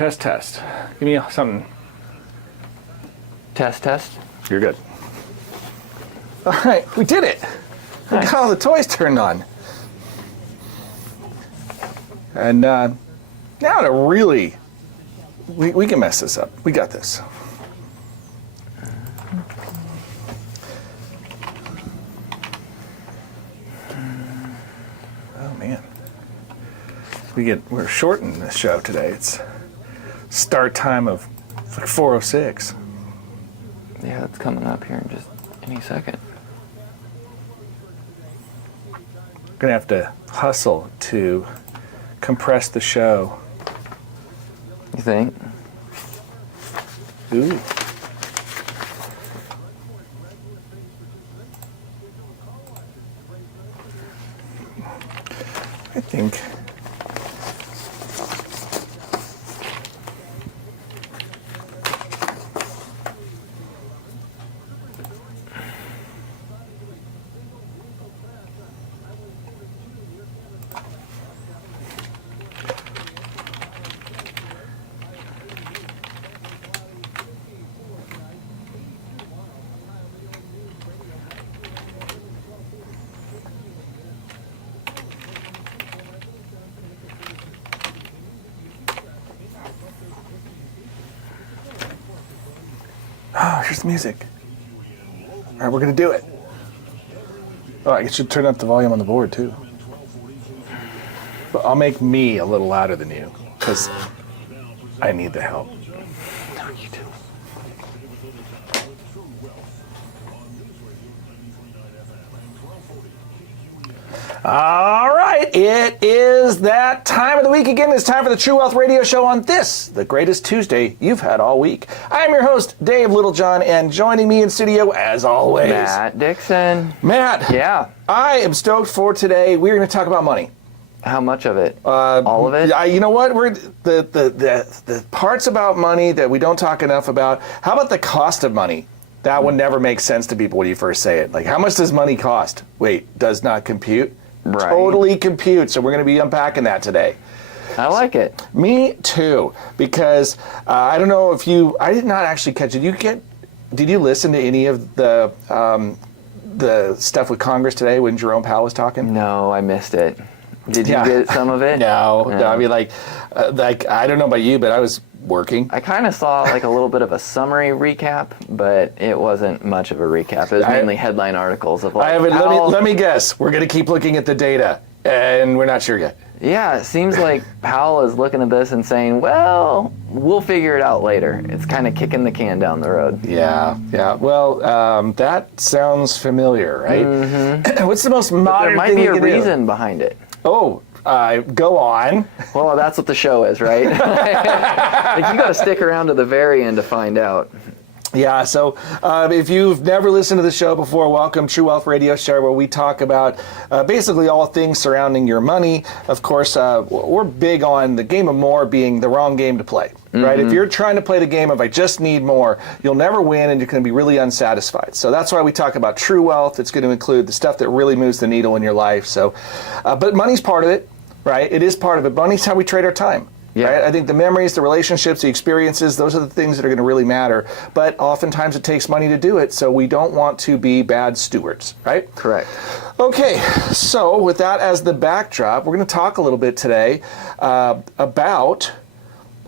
Test. Give me something. Test. You're good. All right, we did it. We got all the toys turned on. And now to really, we can mess this up. We got this. Oh man, we're shortening this show today. It's start time of like 4:06. Yeah, it's coming up here in just any second. Gonna have to hustle to compress the show. You think? Ooh. I think. Oh, here's the music. All right, we're going to do it. Oh, I should turn up the volume on the board, too. But I'll make me a little louder than you, because I need the help. No, you do. All right, it is that time of the week again. It's time for the True Wealth Radio Show on this, the greatest Tuesday you've had all week. I am your host, Dave Littlejohn, and joining me in studio, as always, Matt Dixon. Matt. Yeah. I am stoked for today. We're going to talk about money. How much of it? All of it? You know what? We're the parts about money that we don't talk enough about. How about the cost of money? That one never makes sense to people when you first say it. Like, how much does money cost? Wait, does not compute? Right. Totally compute. So we're going to be unpacking that today. I like it. Me too, because I don't know if I did not actually catch it. Did you listen to any of the stuff with Congress today when Jerome Powell was talking? No, I missed it. Did you get some of it? No. I mean, like I don't know about you, but I was working. I kind of saw like a little bit of a summary recap, but it wasn't much of a recap. It was mainly headline articles of like. Let me guess. We're going to keep looking at the data, and we're not sure yet. Yeah, it seems like Powell is looking at this and saying, well, we'll figure it out later. It's kind of kicking the can down the road. Yeah. Well, that sounds familiar, right? Mm-hmm. What's the most modern thing there might be a do? reason behind it. Oh, go on. Well, that's what the show is, right? Like, you got to stick around to the very end to find out. Yeah, so if you've never listened to the show before, welcome. True Wealth Radio Show, where we talk about basically all things surrounding your money. Of course, we're big on the game of more being the wrong game to play, right? If you're trying to play the game of I just need more, you'll never win and you're going to be really unsatisfied. So that's why we talk about true wealth. It's going to include the stuff that really moves the needle in your life. So, but money's part of it, right? It is part of it. Money's how we trade our time. Yeah. Right? I think the memories, the relationships, the experiences, those are the things that are going to really matter. But oftentimes it takes money to do it, so we don't want to be bad stewards, right? Correct. Okay, so with that as the backdrop, we're going to talk a little bit today about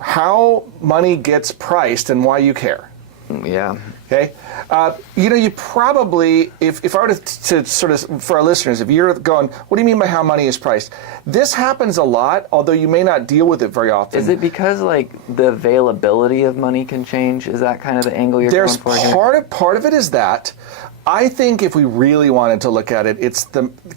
how money gets priced and why you care. Yeah. Okay, you probably, if I were to sort of, for our listeners, if you're going, what do you mean by how money is priced? This happens a lot, although you may not deal with it very often. Is it because like the availability of money can change? Is that kind of the angle you're going for here? Part of it is that. I think if we really wanted to look at it, it's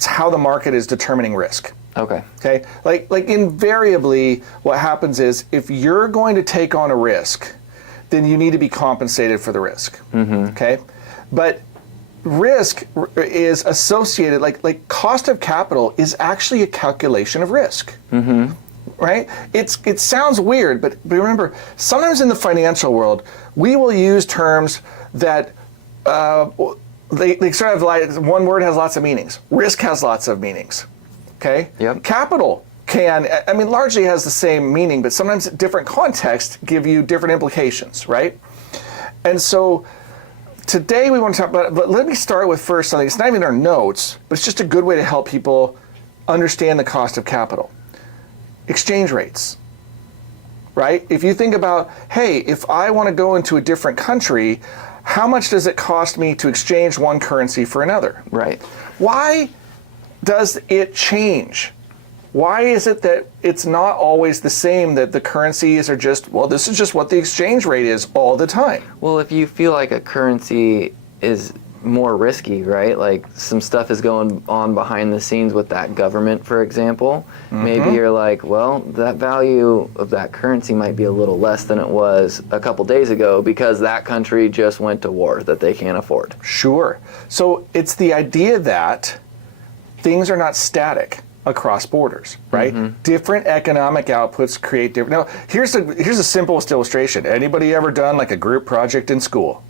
how the market is determining risk. Okay. Okay, like invariably, what happens is if you're going to take on a risk, then you need to be compensated for the risk. Okay, but risk is associated, like cost of capital is actually a calculation of risk. Right? It sounds weird, but remember, sometimes in the financial world, we will use terms that they sort of like, one word has lots of meanings. Risk has lots of meanings. Okay? Yep. Capital can, I mean, largely has the same meaning, but sometimes different contexts give you different implications, right? And so today we want to talk about, but let me start with first something. It's not even in our notes, but it's just a good way to help people understand the cost of capital. Exchange rates, right? If you think about, hey, if I want to go into a different country, how much does it cost me to exchange one currency for another? Right. Why does it change? Why is it that it's not always the same, that the currencies are just, well, this is just what the exchange rate is all the time? Well, if you feel like a currency is more risky, right? Like some stuff is going on behind the scenes with that government, for example. Maybe you're like, well, that value of that currency might be a little less than it was a couple days ago because that country just went to war that they can't afford. Sure. So it's the idea that things are not static across borders, right? Different economic outputs create different. Now, here's the simplest illustration. Anybody ever done like a group project in school?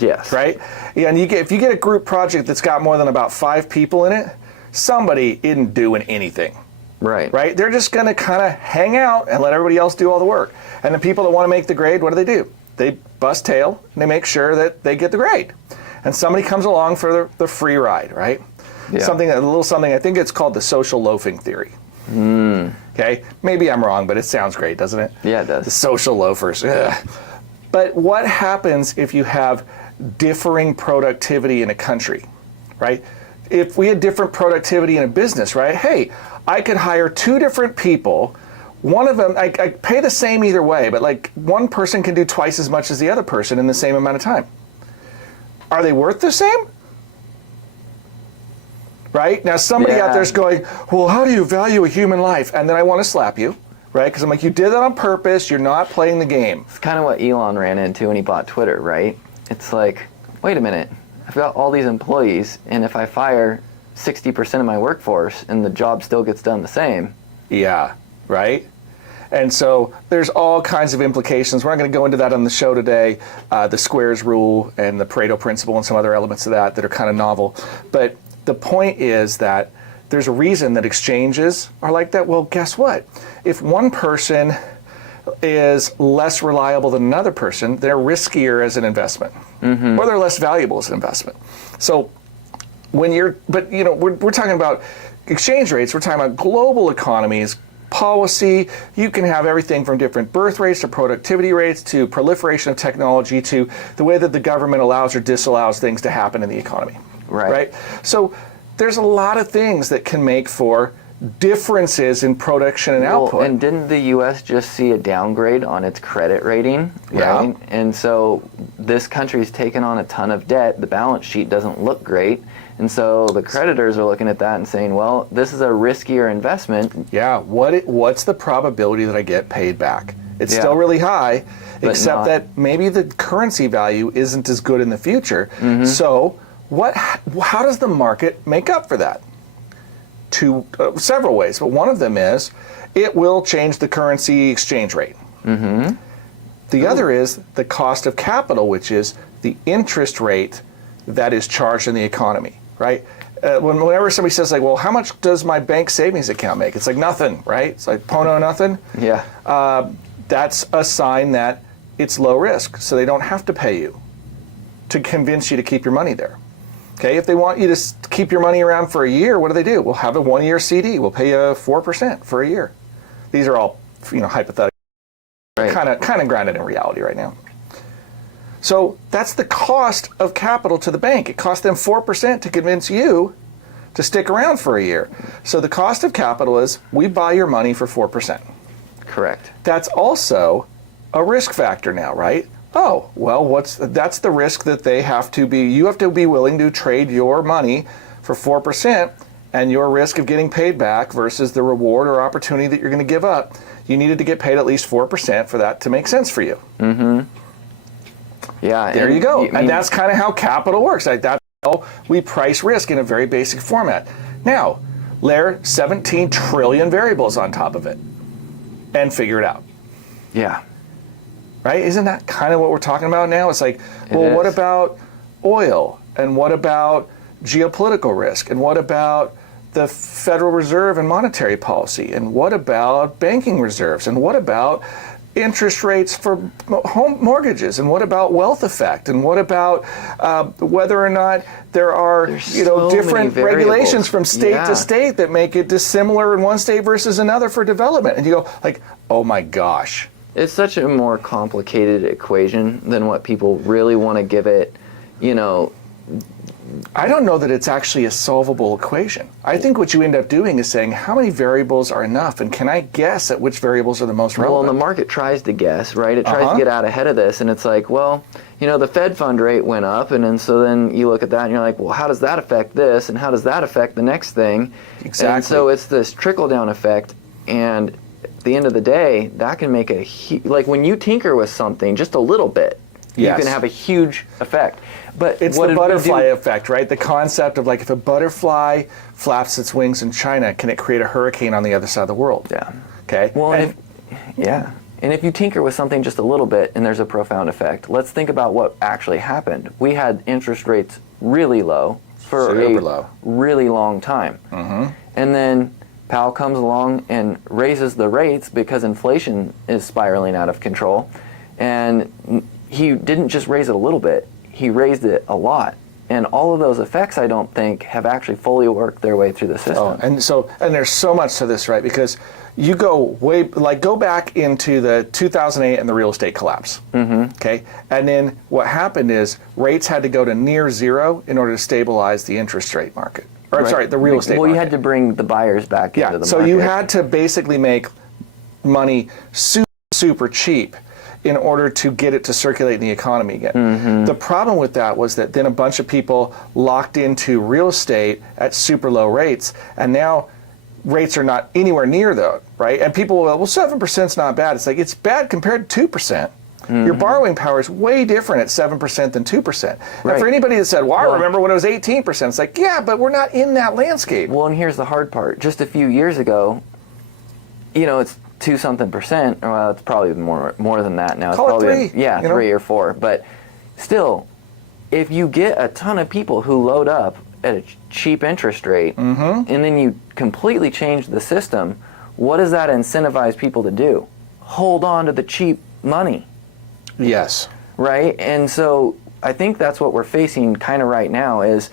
Yes. Right? Yeah, and if you get a group project that's got more than about 5 people in it, somebody isn't doing anything. Right. Right? They're just going to kind of hang out and let everybody else do all the work. And the people that want to make the grade, what do? They bust tail and they make sure that they get the grade. And somebody comes along for the free ride, right? Yeah. A little something, I think it's called the social loafing theory. Okay? Maybe I'm wrong, but it sounds great, doesn't it? Yeah, it does. The social loafers. Ugh. But what happens if you have differing productivity in a country, right? If we had different productivity in a business, right? Hey, I could hire 2 different people. One of them, I pay the same either way, but like one person can do twice as much as the other person in the same amount of time. Are they worth the same? Right? Now somebody out there's going, well, how do you value a human life? And then I want to slap you, right? Because I'm like, you did that on purpose. You're not playing the game. It's kind of what Elon ran into when he bought Twitter, right? It's like, wait a minute, I've got all these employees, and if I fire 60% of my workforce and the job still gets done the same. Yeah, right? And so there's all kinds of implications. We're not going to go into that on the show today, the squares rule and the Pareto principle and some other elements of that are kind of novel. But the point is that there's a reason that exchanges are like that. Well, guess what? If one person is less reliable than another person, they're riskier as an investment, or they're less valuable as an investment. So we're talking about exchange rates. We're talking about global economies, policy. You can have everything from different birth rates to productivity rates to proliferation of technology to the way that the government allows or disallows things to happen in the economy. Right? So there's a lot of things that can make for differences in production and output. And didn't the U.S. just see a downgrade on its credit rating? Right? Yeah. And so this country's taken on a ton of debt. The balance sheet doesn't look great. And so the creditors are looking at that and saying, well, this is a riskier investment. Yeah. What's the probability that I get paid back? It's still really high, except that maybe the currency value isn't as good in the future. So how does the market make up for that? Several ways, but one of them is it will change the currency exchange rate. The other is the cost of capital, which is the interest rate that is charged in the economy, right? Whenever somebody says like, well, how much does my bank savings account make? It's like nothing, right? It's like Pono nothing. Yeah. That's a sign that it's low risk, so they don't have to pay you to convince you to keep your money there. Okay, if they want you to keep your money around for a year, what do? We'll have a 1-year CD. We'll pay you 4% for a year. These are all, hypothetical, kind of grounded in reality right now. So that's the cost of capital to the bank. It costs them 4% to convince you to stick around for a year. So the cost of capital is we buy your money for 4%. Correct. That's also a risk factor now, right? Oh, well, that's the risk that you have to be willing to trade your money for 4% and your risk of getting paid back versus the reward or opportunity that you're going to give up. You needed to get paid at least 4% for that to make sense for you. Yeah. There you go. And that's kind of how capital works. Like that's how we price risk in a very basic format. Now, layer 17 trillion variables on top of it and figure it out. Yeah. Right? Isn't that kind of what we're talking about now? It's like, what about oil? And what about geopolitical risk? And what about the Federal Reserve and monetary policy? And what about banking reserves? And what about interest rates for home mortgages? And what about wealth effect? And what about whether or not there are different regulations from state to state that make it dissimilar in one state versus another for development? And you go like, oh my gosh. It's such a more complicated equation than what people really want to give it, I don't know that it's actually a solvable equation. I think what you end up doing is saying, how many variables are enough, and can I guess at which variables are the most relevant? Well, and the market tries to guess, right? It tries to get out ahead of this, and it's like, well, the Fed fund rate went up, and so then you look at that, and you're like, well, how does that affect this, and how does that affect the next thing? Exactly. And so it's this trickle-down effect, and at the end of the day, that can make like when you tinker with something just a little bit, you can have a huge effect. But it's the butterfly effect, right? The concept of like if a butterfly flaps its wings in China, can it create a hurricane on the other side of the world? Yeah. Okay. Well, and if you tinker with something just a little bit and there's a profound effect, let's think about what actually happened. We had interest rates really low for really long time. Mm-hmm. And then Powell comes along and raises the rates because inflation is spiraling out of control. And he didn't just raise it a little bit. He raised it a lot. And all of those effects, I don't think, have actually fully worked their way through the system. Oh, and there's so much to this, right? Because you go go back into the 2008 and the real estate collapse. Mm-hmm. Okay? And then what happened is rates had to go to near zero in order to stabilize the interest rate market. Or, I'm sorry, the real estate market. Well, you had to bring the buyers back into the market. So you had to basically make money super cheap in order to get it to circulate in the economy again. Mm-hmm. The problem with that was that then a bunch of people locked into real estate at super low rates, and now rates are not anywhere near that, right? And people will, well, 7% is not bad. It's like, it's bad compared to 2%. Mm-hmm. Your borrowing power is way different at 7% than 2%. Right. And for anybody that said, well, I remember when it was 18%, it's like, yeah, but we're not in that landscape. Well, and here's the hard part. Just a few years ago, it's 2-something%. Well, it's probably more than that now. Call it's probably 3. 3 or 4. But still, if you get a ton of people who load up at a cheap interest rate, mm-hmm. and then you completely change the system, what does that incentivize people to do? Hold on to the cheap money. Yes. Right? And so I think that's what we're facing kind of right now is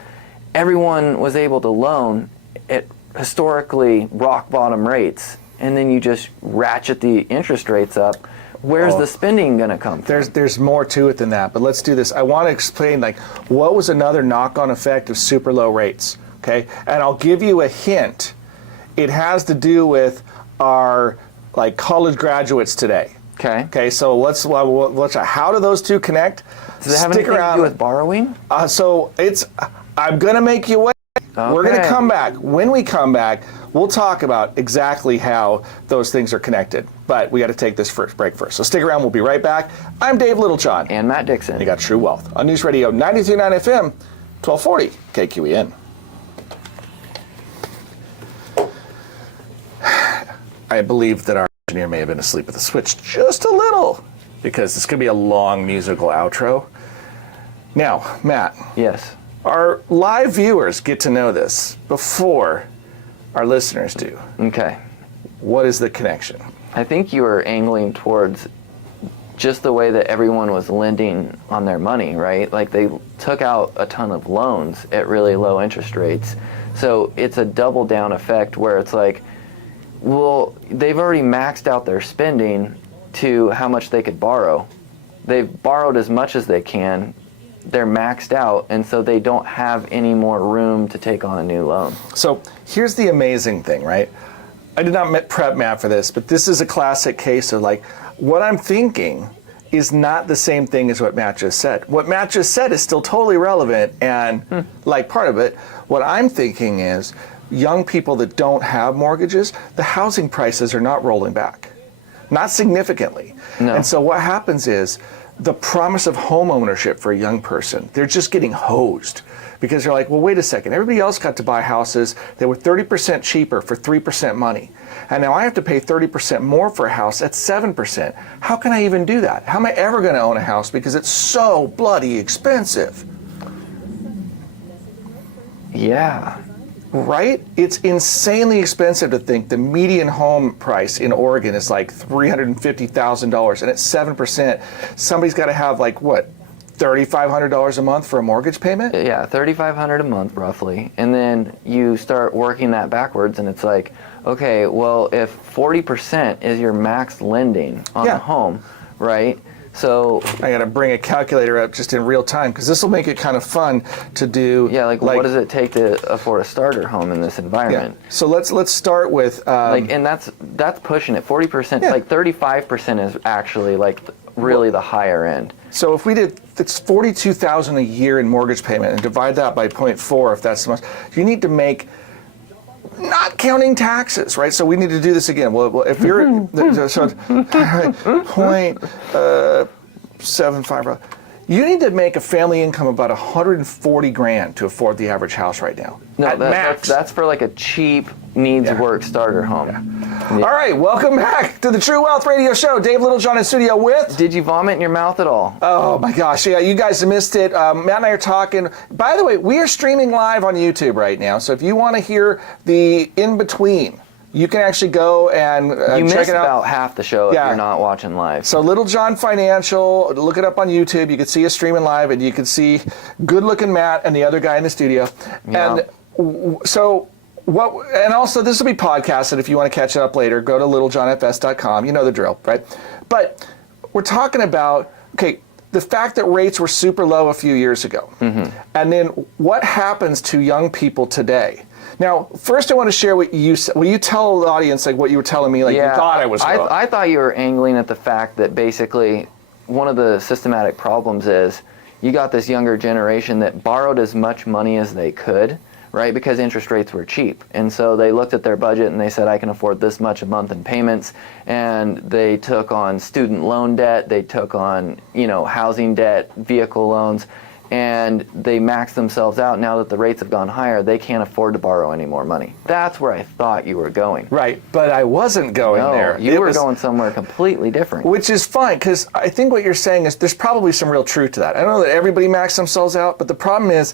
everyone was able to loan at historically rock bottom rates, and then you just ratchet the interest rates up. Where's the spending going to come from? There's more to it than that, but let's do this. I want to explain what was another knock-on effect of super low rates, okay? And I'll give you a hint. It has to do with our college graduates today. Okay, so let's how do those two connect? Does it have anything to do with borrowing? I'm going to make you wait. Okay. We're going to come back. When we come back, we'll talk about exactly how those things are connected. But we got to take this first break first. So stick around. We'll be right back. I'm Dave Littlejohn. And Matt Dixon. You got True Wealth on News Radio 93.9 FM, 1240 KQEN. I believe that our engineer may have been asleep at the switch just a little because it's going to be a long musical outro. Now, Matt. Yes. Our live viewers get to know this before our listeners do. Okay. What is the connection? I think you were angling towards just the way that everyone was lending on their money, right? Like they took out a ton of loans at really low interest rates. So it's a double down effect where it's like, well, they've already maxed out their spending to how much they could borrow. They've borrowed as much as they can. They're maxed out, and so they don't have any more room to take on a new loan. So here's the amazing thing, right? I did not prep Matt for this, but this is a classic case of what I'm thinking is not the same thing as what Matt just said. What Matt just said is still totally relevant and part of it. What I'm thinking is young people that don't have mortgages, the housing prices are not rolling back. Not significantly. No. And so what happens is the promise of home ownership for a young person, they're just getting hosed because they're like, well, wait a second. Everybody else got to buy houses that were 30% cheaper for 3% money. And now I have to pay 30% more for a house at 7%. How can I even do that? How am I ever going to own a house because it's so bloody expensive? Yeah. Right? It's insanely expensive to think the median home price in Oregon is like $350,000, and at 7%, somebody's got to have like what, $3,500 a month for a mortgage payment? Yeah, $3,500 a month roughly, and then you start working that backwards, and it's like, okay, well, if 40% is your max lending on Yeah. the home, right? So I got to bring a calculator up just in real time because this will make it kind of fun to do. yeah, like what does it take to afford a starter home in this Yeah. environment? So let's start with And that's pushing it. 40%, Yeah. like 35% is actually like really the higher end. So if we did, it's $42,000 a year in mortgage payment, and divide that by 0.4, if that's the most, you need to make, not counting taxes, right? So we need to do this again. Well if you're, so 0.75, you need to make a family income of about 140 grand to afford the average house right now. No, at max. that's for like a cheap needs work starter home. All right, welcome back to the True Wealth Radio Show. Dave Littlejohn in studio with. Did you vomit in your mouth at all? Oh my gosh, yeah, you guys missed it. Matt and I are talking. By the way, we are streaming live on YouTube right now, so if you want to hear the in-between, you can actually go and You check missed it out. about half the show Yeah. if you're not watching live. So Littlejohn Financial, look it up on YouTube. You can see us streaming live, and you can see good-looking Matt and the other guy in the studio. Yeah. And so what? And also, this will be podcasted if you want to catch it up later. Go to littlejohnfs.com. You know the drill, right? But we're talking about, okay, the fact that rates were super low a few years ago. And then what happens to young people today? Now, first I want to share what you said. Will you tell the audience like what you were telling me, like you thought I was going? I thought you were angling at the fact that basically one of the systematic problems is you got this younger generation that borrowed as much money as they could, right? Because interest rates were cheap. And so they looked at their budget and they said, I can afford this much a month in payments. And they took on student loan debt, they took on, housing debt, vehicle loans, and they maxed themselves out. Now that the rates have gone higher, they can't afford to borrow any more money. That's where I thought you were going. Right, but I wasn't going there. You were going somewhere completely different. Which is fine, because I think what you're saying is there's probably some real truth to that. I don't know that everybody maxed themselves out, but the problem is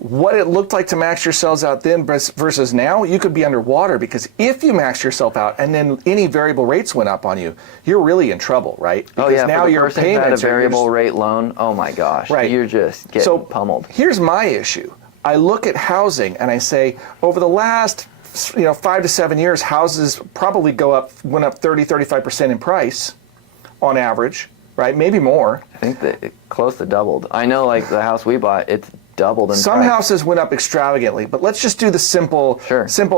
what it looked like to max yourselves out then versus now, you could be underwater, because if you max yourself out and then any variable rates went up on you, you're really in trouble, right? Because now your person who had a payments variable rate loan, oh my gosh, right. You're just getting pummeled. Here's my issue. I look at housing and I say, over the last 5 to 7 years, houses probably went up 30, 35% in price on average, right? Maybe more. I think that it close to doubled. I know, like the house we bought, it's doubled in Some price. houses went up extravagantly, but let's just do the simple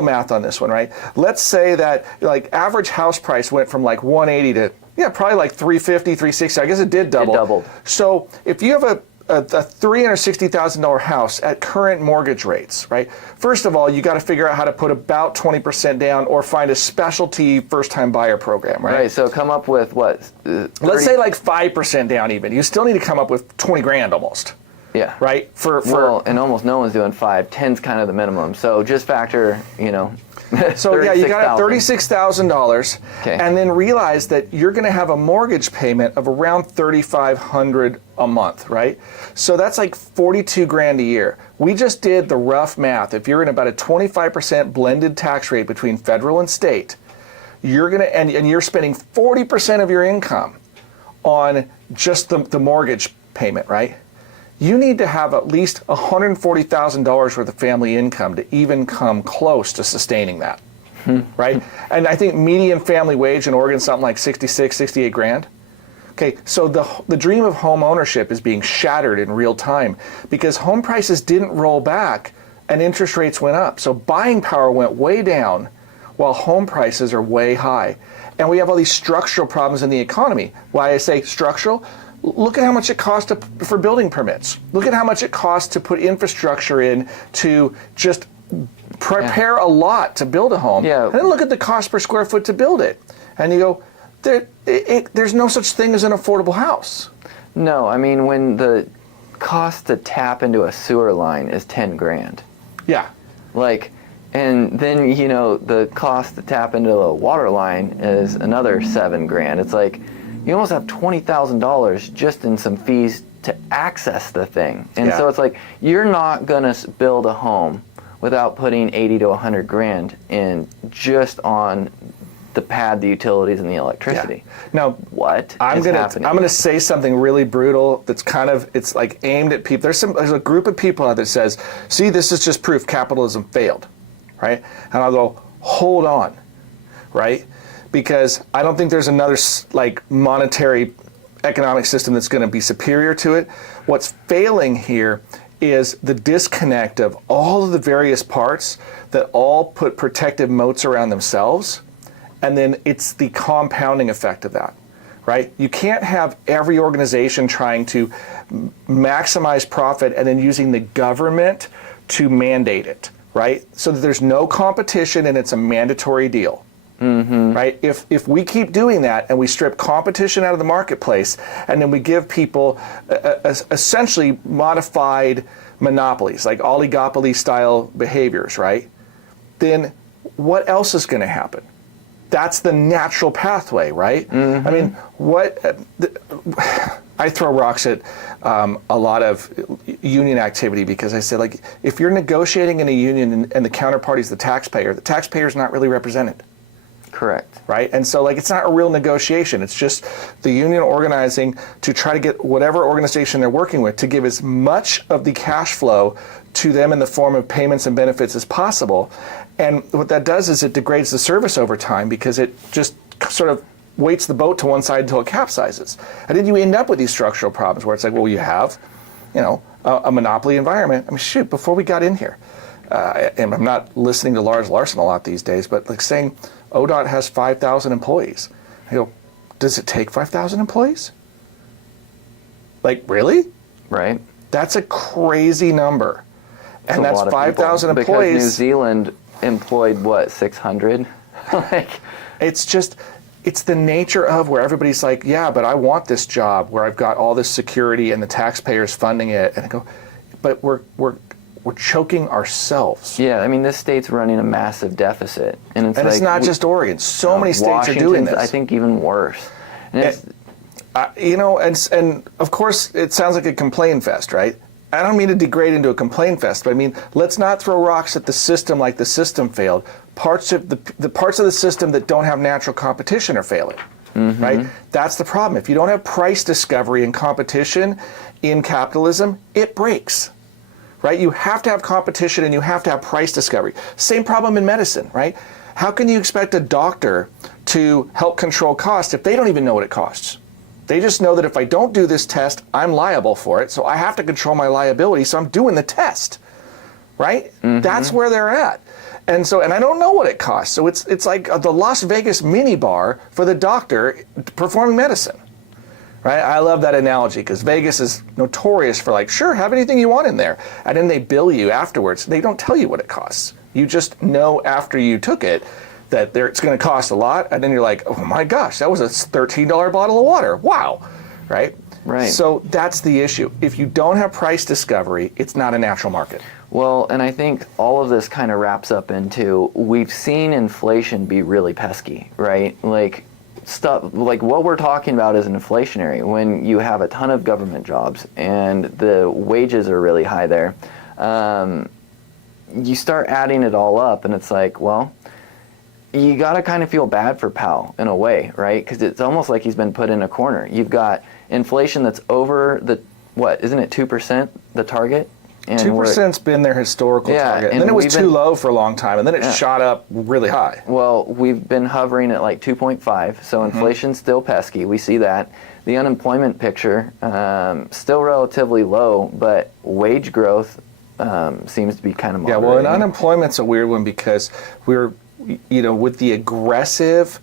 math on this one, right? Let's say that like average house price went from like 180 to probably like 350, 360. I guess it did double. It doubled. So if you have a $360,000 house at current mortgage rates, right? First of all, you got to figure out how to put about 20% down or find a specialty first-time buyer program, right? Right, so come up with what? 30? Let's say like 5% down even. You still need to come up with 20 grand almost. Yeah. Right? Well, and almost no one's doing 5. 10's kind of the minimum. So just factor, So yeah, you got $36,000, and then realize that you're going to have a mortgage payment of around $3,500 a month, right? So that's like 42 grand a year. We just did the rough math. If you're in about a 25% blended tax rate between federal and state, you're going to and you're spending 40% of your income on just the mortgage payment, right? You need to have at least $140,000 worth of family income to even come close to sustaining that, right? And I think median family wage in Oregon is something like 66, 68 grand. Okay, so the dream of home ownership is being shattered in real time because home prices didn't roll back and interest rates went up. So buying power went way down while home prices are way high. And we have all these structural problems in the economy. Why I say structural? Look at how much it costs for building permits. Look at how much it costs to put infrastructure in to just prepare a lot to build a home. Yeah. And then look at the cost per square foot to build it. And you go, there's no such thing as an affordable house. No, I mean, when the cost to tap into a sewer line is 10 grand. Yeah. And then, the cost to tap into a water line is another 7 grand. It's like, you almost have $20,000 just in some fees to access the thing. And so it's like, you're not going to build a home without putting 80 to 100 grand in just on the pad, the utilities, and the electricity. Yeah. Now, what I'm is happening? gonna say something really brutal. That's kind of, it's like aimed at people. There's a group of people out there that says, "See, this is just proof capitalism failed," right? And I'll go, hold on, right? Because I don't think there's another like monetary economic system that's going to be superior to it. What's failing here is the disconnect of all of the various parts that all put protective moats around themselves, and then it's the compounding effect of that, right? You can't have every organization trying to maximize profit and then using the government to mandate it, right? So that there's no competition and it's a mandatory deal. Mm-hmm. Right? If we keep doing that and we strip competition out of the marketplace and then we give people essentially modified monopolies, like oligopoly style behaviors, right? Then what else is going to happen? That's the natural pathway, right? Mm-hmm. I mean, I throw rocks at a lot of union activity because I say, like, if you're negotiating in a union and the counterparty is the taxpayer's not really represented. Correct. Right? And so, like, it's not a real negotiation. It's just the union organizing to try to get whatever organization they're working with to give as much of the cash flow to them in the form of payments and benefits as possible. And what that does is it degrades the service over time because it just sort of weights the boat to one side until it capsizes. And then you end up with these structural problems where it's like, well, you have, a monopoly environment. I mean, shoot, before we got in here, and I'm not listening to Lars Larson a lot these days, but like saying ODOT has 5,000 employees. I go, does it take 5,000 employees? Like, really? Right. That's a crazy number. And that's 5,000 employees. Because New Zealand employed, what, 600? It's the nature of where everybody's like, yeah, but I want this job where I've got all this security and the taxpayers funding it. And I go, but we're choking ourselves. Yeah, I mean, this state's running a massive deficit. And it's not just Oregon. So many states are doing this. I think even worse. And and of course, it sounds like a complaint fest, right? I don't mean to degrade into a complaint fest, but I mean, let's not throw rocks at the system like the system failed. Parts of the parts of the system that don't have natural competition are failing, right? That's the problem. If you don't have price discovery and competition in capitalism, it breaks. Right? You have to have competition and you have to have price discovery. Same problem in medicine, right? How can you expect a doctor to help control costs if they don't even know what it costs? They just know that if I don't do this test, I'm liable for it, so I have to control my liability, so I'm doing the test, right? That's where they're at. And I don't know what it costs. So it's like the Las Vegas mini bar for the doctor performing medicine. Right? I love that analogy because Vegas is notorious for like, sure, have anything you want in there. And then they bill you afterwards. They don't tell you what it costs. You just know after you took it that it's going to cost a lot. And then you're like, oh my gosh, that was a $13 bottle of water. Wow. Right? Right. So that's the issue. If you don't have price discovery, it's not a natural market. Well, and I think all of this kind of wraps up into, we've seen inflation be really pesky, right? Like, stuff like what we're talking about is inflationary when you have a ton of government jobs and the wages are really high there. You start adding it all up and it's like, well, you got to kind of feel bad for Powell in a way, right? Because it's almost like he's been put in a corner. You've got inflation that's over isn't it 2% the target? 2%'s been their historical target. And then it was too low for a long time, and then it shot up really high. Well, we've been hovering at like 2.5, so inflation's still pesky. We see that. The unemployment picture, still relatively low, but wage growth seems to be kind of moderating. Yeah, well, and unemployment's a weird one because we're, with the aggressive...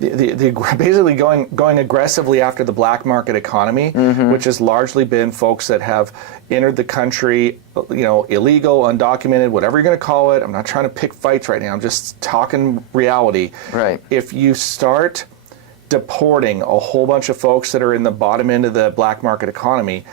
basically going aggressively after the black market economy, which has largely been folks that have entered the country, illegal, undocumented, whatever you're going to call it. I'm not trying to pick fights right now. I'm just talking reality. Right. If you start deporting a whole bunch of folks that are in the bottom end of the black market economy,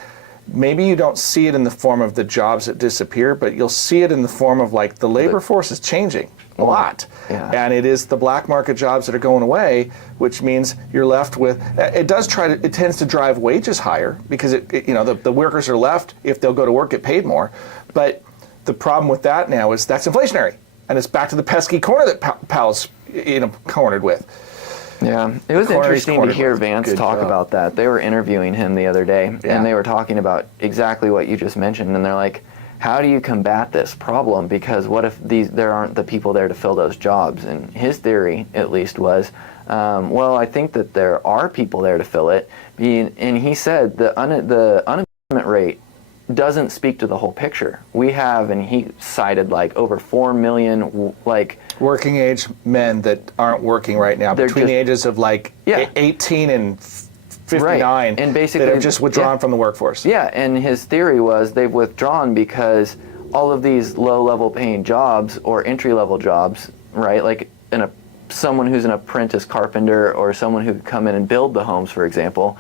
maybe you don't see it in the form of the jobs that disappear, but you'll see it in the form of like the labor force is changing a lot. Yeah. And it is the black market jobs that are going away, which means you're left with, it tends to drive wages higher because the workers are left, if they'll go to work, get paid more. But the problem with that now is that's inflationary. And it's back to the pesky corner that Powell's cornered with. Yeah, it was interesting to hear Vance Good talk job. about that. They were interviewing him the other day, Yeah. and they were talking about exactly what you just mentioned. And they're like, how do you combat this problem? Because what if there aren't the people there to fill those jobs? And his theory, at least, was, well, I think that there are people there to fill it. And he said the unemployment rate doesn't speak to the whole picture. We have, and he cited like over 4 million Working age men that aren't working right now, They're between the just- ages of like Yeah. 18 and 59, Right. And basically, that have just withdrawn yeah. from the workforce. Yeah, and his theory was they've withdrawn because all of these low-level paying jobs or entry-level jobs, right? Like someone who's an apprentice carpenter or someone who could come in and build the homes, for example,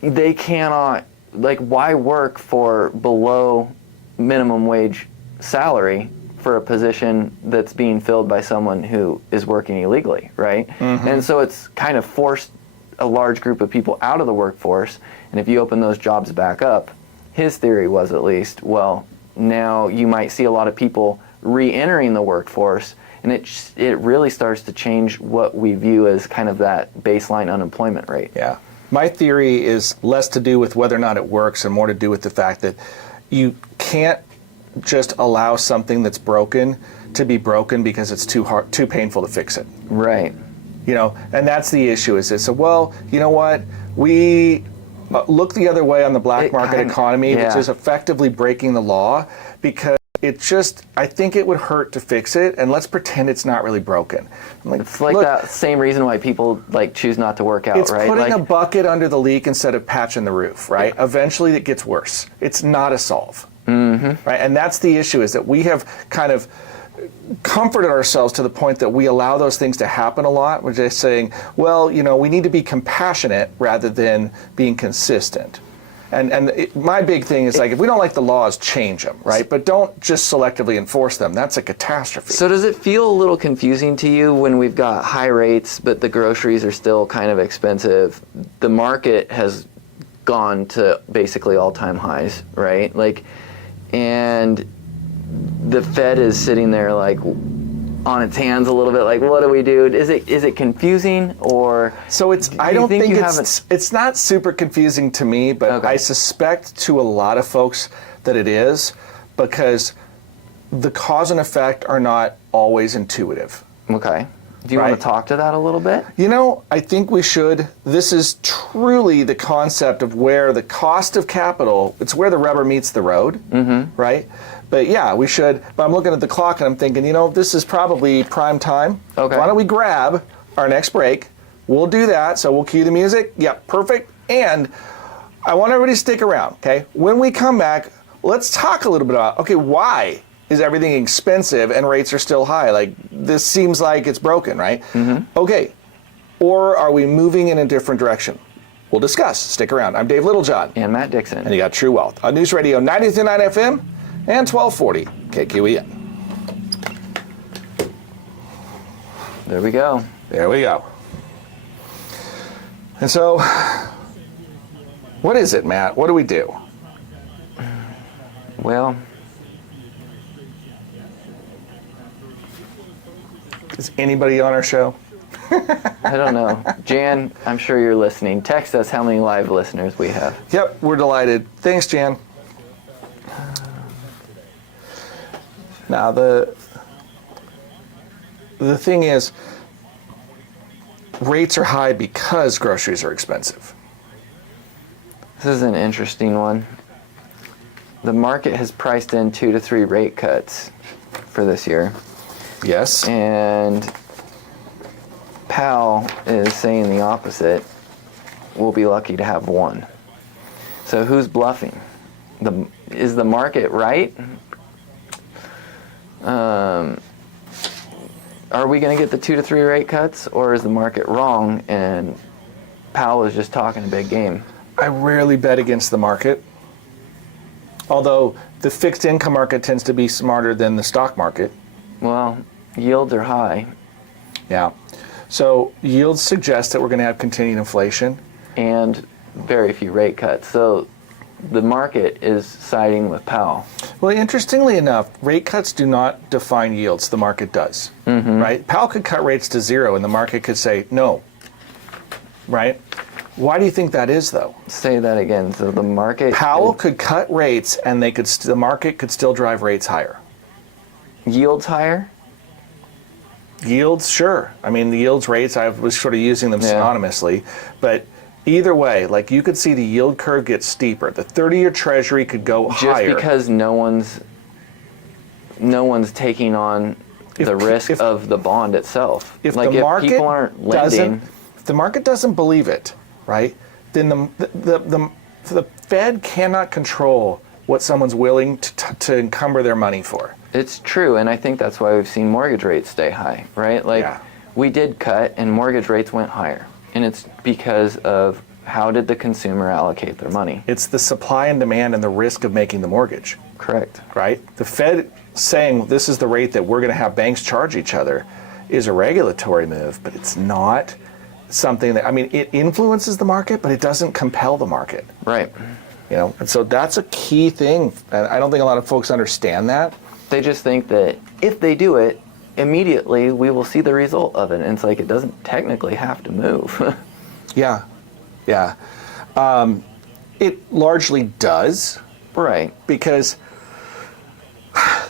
they cannot, why work for below minimum wage salary for a position that's being filled by someone who is working illegally, right? Mm-hmm. And so it's kind of forced a large group of people out of the workforce, and if you open those jobs back up, his theory was at least, well, now you might see a lot of people re-entering the workforce, and it really starts to change what we view as kind of that baseline unemployment rate. Yeah. My theory is less to do with whether or not it works and more to do with the fact that you can't just allow something that's broken to be broken because it's too painful to fix it. Right. And that's the issue is it's well, you know what? We look the other way on the black market economy, which is effectively breaking the law because I think it would hurt to fix it, and let's pretend it's not really broken. It's like look, that same reason why people choose not to work out, it's right? putting a bucket under the leak instead of patching the roof, right? Yeah. Eventually it gets worse. It's not a solve. Mm-hmm. Right? And that's the issue is that we have kind of comforted ourselves to the point that we allow those things to happen a lot. We're just saying, well, we need to be compassionate rather than being consistent. My big thing is if we don't like the laws, change them, right? But don't just selectively enforce them. That's a catastrophe. So does it feel a little confusing to you when we've got high rates, but the groceries are still kind of expensive? The market has gone to basically all-time highs, right? And the Fed is sitting there on its hands a little bit, what do we do? Is it confusing or? So I don't think it's not super confusing to me, but okay. I suspect to a lot of folks that it is because the cause and effect are not always intuitive. Okay. Do you want to talk to that a little bit? I think we should. This is truly the concept of where the cost of capital, it's where the rubber meets the road, right? But yeah, we should. But I'm looking at the clock and I'm thinking, this is probably prime time. Okay. Why don't we grab our next break? We'll do that. So we'll cue the music. Yep, perfect. And I want everybody to stick around, okay? When we come back, let's talk a little bit about, okay, why is everything expensive and rates are still high? This seems like it's broken, right? Mm-hmm. Okay. Or are we moving in a different direction? We'll discuss. Stick around. I'm Dave Littlejohn. And Matt Dixon. And you got True Wealth on News Radio 92.9 FM and 1240 KQEN. There we go. There we go. And so, what is it, Matt? What do we do? Well, is anybody on our show? I don't know. Jan, I'm sure you're listening. Text us how many live listeners we have. Yep, we're delighted. Thanks, Jan. Now, the thing is, rates are high because groceries are expensive. This is an interesting one. The market has priced in 2 to 3 rate cuts for this year. Yes. And Powell is saying the opposite. We'll be lucky to have 1. So who's bluffing? Is the market right? Are we going to get the 2 to 3 rate cuts, or is the market wrong and Powell is just talking a big game? I rarely bet against the market. Although the fixed income market tends to be smarter than the stock market. Well, yields are high. Yeah. So yields suggest that we're going to have continued inflation. And very few rate cuts. So the market is siding with Powell. Well, interestingly enough, rate cuts do not define yields. The market does, right? Powell could cut rates to zero and the market could say no, right? Why do you think that is, though? Say that again. So the market... Powell could cut rates and the market could still drive rates higher. Yields higher? Yields, sure. I mean, the yields rates, I was sort of using them synonymously, but either way, like you could see the yield curve get steeper. The 30-year Treasury could go higher. Just because no one's taking on the risk of the bond itself. If like the if market people aren't lending, if the market doesn't believe it, right? Then the Fed cannot control what someone's willing to encumber their money for. it's true, and I think that's why we've seen mortgage rates stay high, right? Like we did cut, and mortgage rates went higher, and it's because of how did the consumer allocate their money? It's the supply and demand and the risk of making the mortgage. Correct. Right? The Fed saying this is the rate that we're going to have banks charge each other is a regulatory move, but it's not something that, I mean, it influences the market, but it doesn't compel the market. Right. You know, and so that's a key thing. And I don't think a lot of folks understand that. They just think that if they do it, immediately we will see the result of it. And it's like it doesn't technically have to move. Yeah. Yeah. It largely does. Right. Because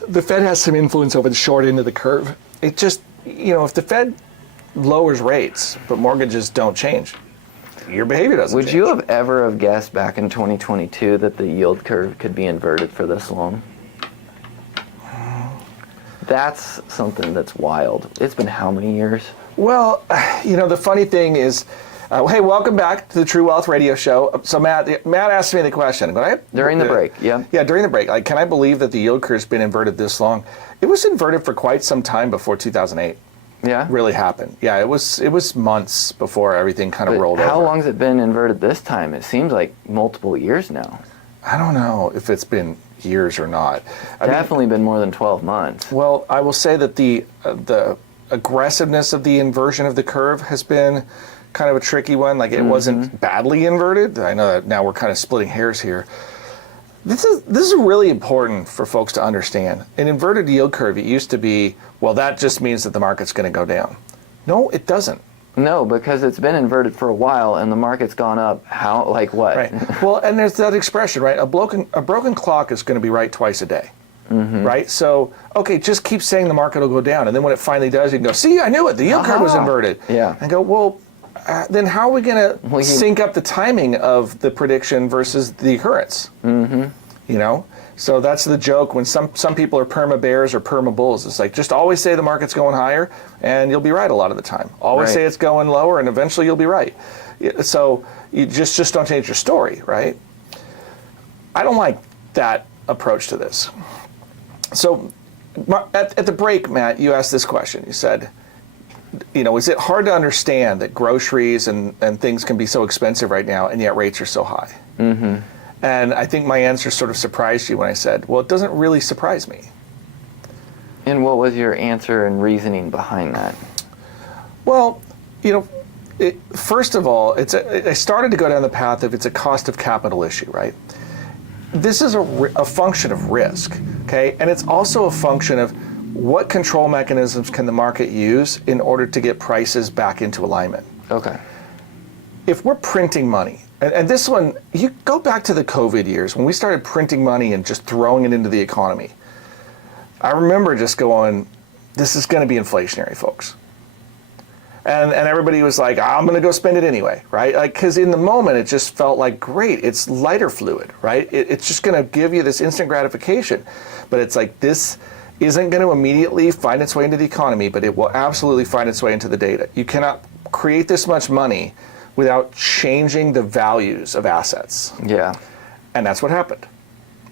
the Fed has some influence over the short end of the curve. It just, you know, if the Fed lowers rates, but mortgages don't change, your behavior doesn't change. Would you have ever have guessed back in 2022 that the yield curve could be inverted for this long? That's something that's wild. It's been how many years? Well, you know, the funny thing is, hey, welcome back to the True Wealth Radio Show. So Matt asked me the question. During the break, yeah. Yeah, during the break. Like, can I believe that the yield curve's been inverted this long? It was inverted for quite some time before 2008. Yeah? Really happened. Yeah, it was months before everything kind of rolled over. How long has it been inverted this time? It seems like multiple years now. I don't know if it's been years or not. Definitely been more than 12 months. Well, I will say that the aggressiveness of the inversion of the curve has been kind of a tricky one. Like, it wasn't badly inverted. I know that now we're kind of splitting hairs here. This is really important for folks to understand. An inverted yield curve, it used to be, well, that just means that the market's going to go down. No, it doesn't. No, because it's been inverted for a while and the market's gone up. How? Like what? Right. Well, and there's that expression, right? A broken clock is going to be right twice a day. Right? So, okay, just keep saying the market will go down. And then when it finally does, you can go, see, I knew it. The yield curve was inverted. Yeah. And go, well, then how are we going to sync up the timing of the prediction versus the occurrence? You know? So that's the joke when some people are perma bears or perma bulls. It's like, just always say the market's going higher and you'll be right a lot of the time. Always say it's going lower and eventually you'll be right. So you just don't change your story, right? I don't like that approach to this. So at the break, Matt, you asked this question. You said, you know, is it hard to understand that groceries and things can be so expensive right now and yet rates are so high? And I think my answer sort of surprised you when I said, well, it doesn't really surprise me. And what was your answer and reasoning behind that? Well, you know, first of all, I started to go down the path of it's a cost of capital issue, right? This is a function of risk, okay? And it's also a function of what control mechanisms can the market use in order to get prices back into alignment. Okay. If we're printing money, and this one, you go back to the COVID years when we started printing money and just throwing it into the economy. I remember just going, this is going to be inflationary, folks. And everybody was like, I'm going to go spend it anyway, right? Like, because in the moment, it just felt like, great, it's lighter fluid, right? It's just going to give you this instant gratification. But it's like, this isn't going to immediately find its way into the economy, but it will absolutely find its way into the data. You cannot create this much money without changing the values of assets. Yeah. And that's what happened,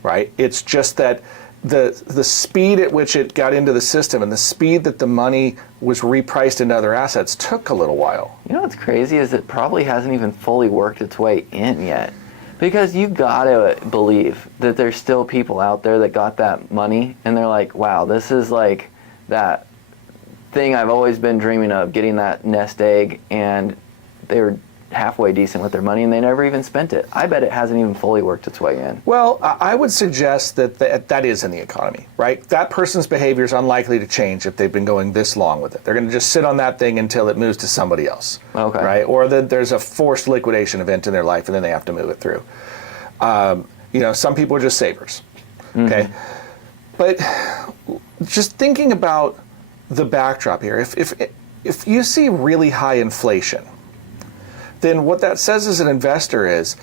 right? It's just that the speed at which it got into the system and the speed that the money was repriced into other assets took a little while. You know what's crazy is it probably hasn't even fully worked its way in yet. Because you gotta believe that there's still people out there that got that money and they're like, wow, this is like that thing I've always been dreaming of, getting that nest egg, and they were halfway decent with their money and they never even spent it. I bet it hasn't even fully worked its way in. Well, I would suggest that that is in the economy, right? That person's behavior is unlikely to change if they've been going this long with it. They're going to just sit on that thing until it moves to somebody else, Okay. right? Or that there's a forced liquidation event in their life and then they have to move it through. Some people are just savers, okay? But just thinking about the backdrop here, if you see really high inflation, then what that says as an investor is,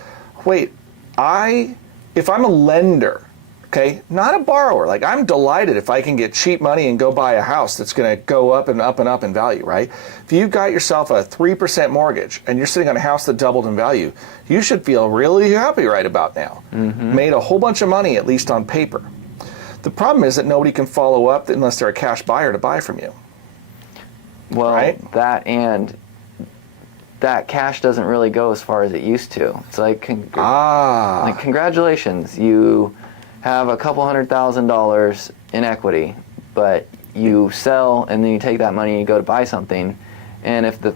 wait, if I'm a lender, okay, not a borrower, like I'm delighted if I can get cheap money and go buy a house that's going to go up and up and up in value, right? If you've got yourself a 3% mortgage and you're sitting on a house that doubled in value, you should feel really happy right about now. Made a whole bunch of money, at least on paper. The problem is that nobody can follow up unless they're a cash buyer to buy from you. Well, right? That cash doesn't really go as far as it used to. It's like, congratulations, you have a couple $100,000 in equity, but you sell and then you take that money and you go to buy something, and if the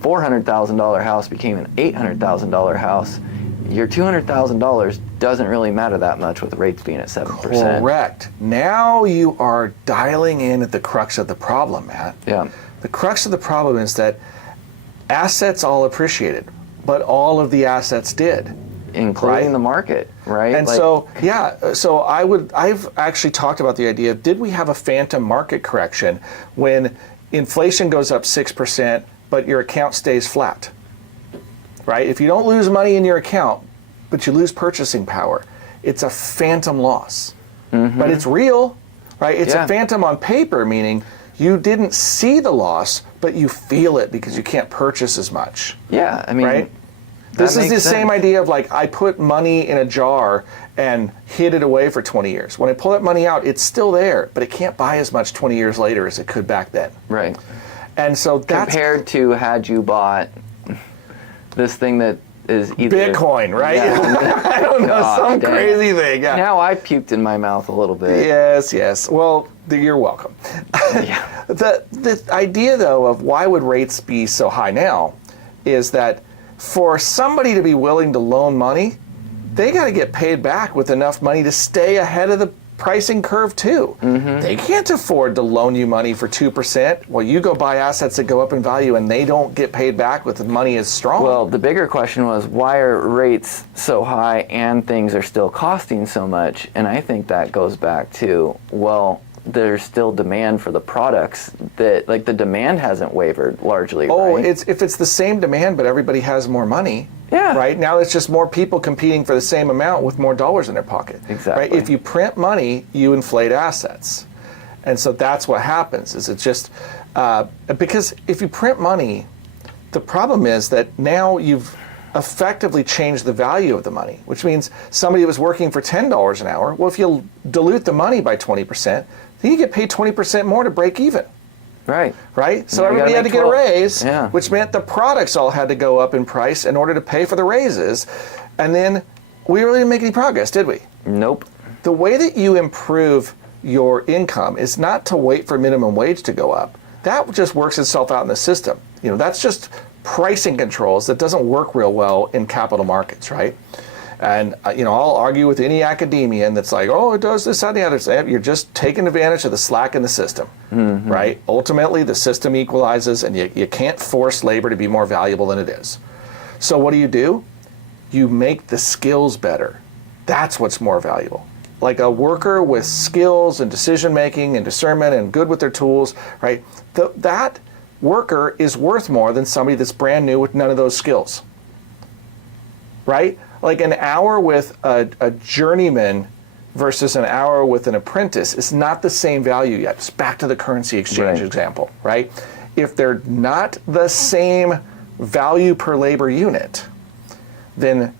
$400,000 house became an $800,000 house, your $200,000 doesn't really matter that much with the rates being at 7%. Correct. Now you are dialing in at the crux of the problem, Matt. Yeah. The crux of the problem is that assets all appreciated, but all of the assets did. Including right? the market, right? And I've actually talked about the idea of, did we have a phantom market correction when inflation goes up 6%, but your account stays flat, right? If you don't lose money in your account, but you lose purchasing power, it's a phantom loss. But it's real, right? It's a phantom on paper, meaning you didn't see the loss, but you feel it because you can't purchase as much. Yeah, I mean, right? This is the same sense. idea of like, I put money in a jar and hid it away for 20 years. When I pull that money out, it's still there, but it can't buy as much 20 years later as it could back then. Right. And so that's compared to had you bought this thing that is either Bitcoin, right? Yeah. I don't know, some dang. crazy thing. Yeah. Now I puked in my mouth a little bit. Yes. Well, you're welcome. Yeah. The idea, though, of why would rates be so high now is that for somebody to be willing to loan money, they got to get paid back with enough money to stay ahead of the pricing curve too. They can't afford to loan you money for 2% while you go buy assets that go up in value and they don't get paid back with the money as strong. Well, the bigger question was, why are rates so high and things are still costing so much? And I think that goes back to, well, there's still demand for the products that, like, the demand hasn't wavered largely, right? If it's the same demand but everybody has more money, Yeah. right? Now it's just more people competing for the same amount with more dollars in their pocket. Exactly. Right? If you print money, you inflate assets. And so that's what happens, is it's just, because if you print money, the problem is that now you've effectively changed the value of the money, which means somebody was working for $10 an hour. Well, if you dilute the money by 20%, then you get paid 20% more to break even. Right. Right? So Now you everybody had gotta to get a make 12. raise, Yeah. which meant the products all had to go up in price in order to pay for the raises. And then we really didn't make any progress, did we? Nope. The way that you improve your income is not to wait for minimum wage to go up. That just works itself out in the system. That's just pricing controls that doesn't work real well in capital markets, right? And I'll argue with any academician that's like, oh, it does this, that, and the other. You're just taking advantage of the slack in the system, right? Ultimately, the system equalizes, and you can't force labor to be more valuable than it is. So what do? You make the skills better. That's what's more valuable. Like a worker with skills and decision making and discernment and good with their tools, right? That worker is worth more than somebody that's brand new with none of those skills, right? Like an hour with a journeyman versus an hour with an apprentice is not the same value yet. It's back to the currency exchange example, right? If they're not the same value per labor unit, then